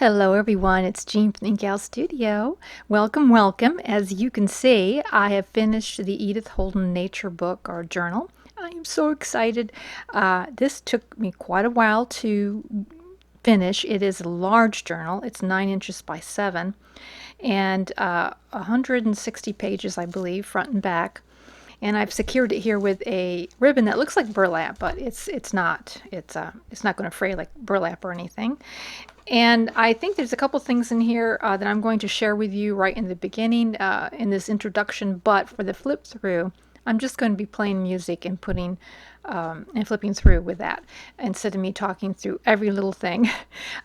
Hello everyone, it's Jean from the Inky Studio. Welcome, welcome. As you can see, I have finished the Edith Holden Nature book or journal. I am so excited. This took me quite a while to finish. It is a large journal. It's 9 inches by 7 and 160 pages, I believe, front and back. And I've secured it here with a ribbon that looks like burlap, but it's not. It's not going to fray like burlap or anything. And I think there's a couple things in here that I'm going to share with you right in the beginning in this introduction, but for the flip through, I'm just going to be playing music and putting and flipping through with that instead of me talking through every little thing.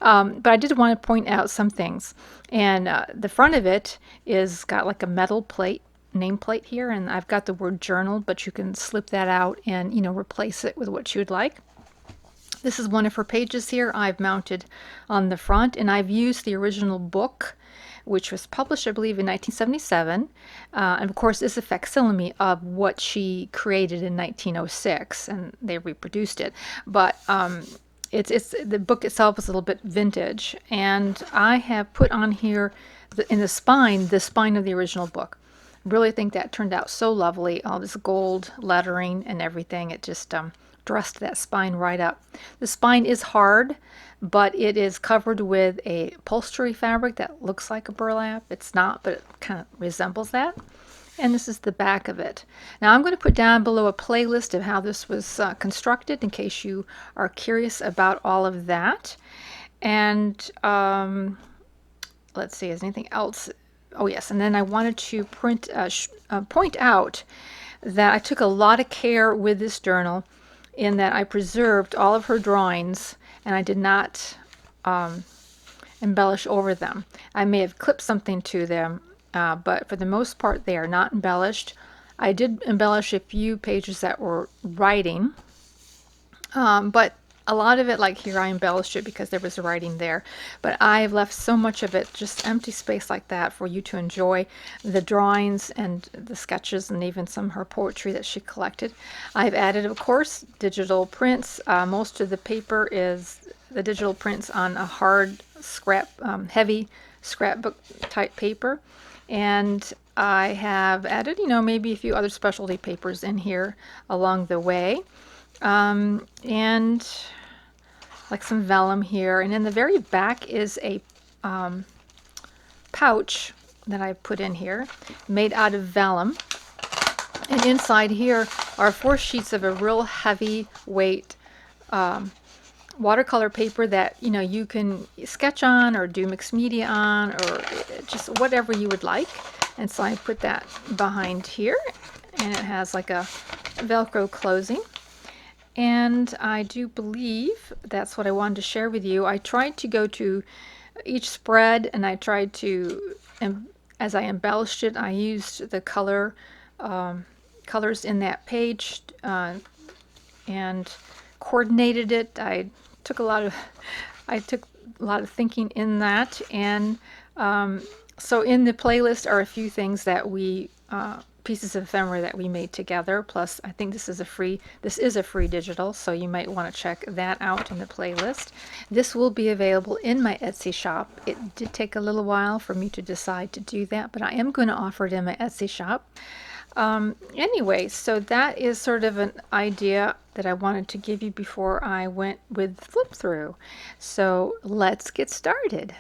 But I did want to point out some things. And the front of it is got like a metal plate nameplate here, and I've got the word journal, but you can slip that out and replace it with what you would like. This is one of her pages here I've mounted on the front, and I've used the original book, which was published, I believe, in 1977. And of course, this is a facsimile of what she created in 1906, and they reproduced it. But it's the book itself is a little bit vintage, and I have put on here in the spine of the original book. Really think that turned out so lovely. All this gold lettering and everything. It just dressed that spine right up. The spine is hard, but it is covered with a upholstery fabric that looks like a burlap. It's not, but it kind of resembles that. And this is the back of it. Now I'm going to put down below a playlist of how this was constructed in case you are curious about all of that. And let's see, is anything else? Oh yes, and then I wanted to point out that I took a lot of care with this journal in that I preserved all of her drawings and I did not embellish over them. I may have clipped something to them, but for the most part they are not embellished. I did embellish a few pages that were writing, but a lot of it, like here, I embellished it because there was writing there. But I've left so much of it just empty space like that for you to enjoy the drawings and the sketches and even some of her poetry that she collected. I've added, of course, digital prints. Most of the paper is the digital prints on a hard heavy scrapbook type paper. And I have added, maybe a few other specialty papers in here along the way. And like some vellum here, and in the very back is a pouch that I put in here made out of vellum, and inside here are 4 sheets of a real heavy weight watercolor paper that you can sketch on or do mixed media on or just whatever you would like. And so I put that behind here, and it has like a Velcro closing. And I do believe that's what I wanted to share with you. I tried to go to each spread, and I tried to, as I embellished it, I used the colors in that page and coordinated it. I took a lot of thinking in that, and so in the playlist are a few things that we pieces of ephemera that we made together. Plus, I think this is a free digital, so you might want to check that out in the playlist. This will be available in my Etsy shop. It did take a little while for me to decide to do that, but I am going to offer it in my Etsy shop. Anyway, so that is sort of an idea that I wanted to give you before I went with flip through. So let's get started.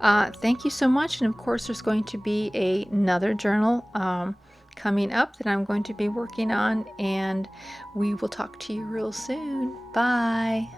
Thank you so much. And of course, there's going to be another journal coming up that I'm going to be working on, and we will talk to you real soon. Bye.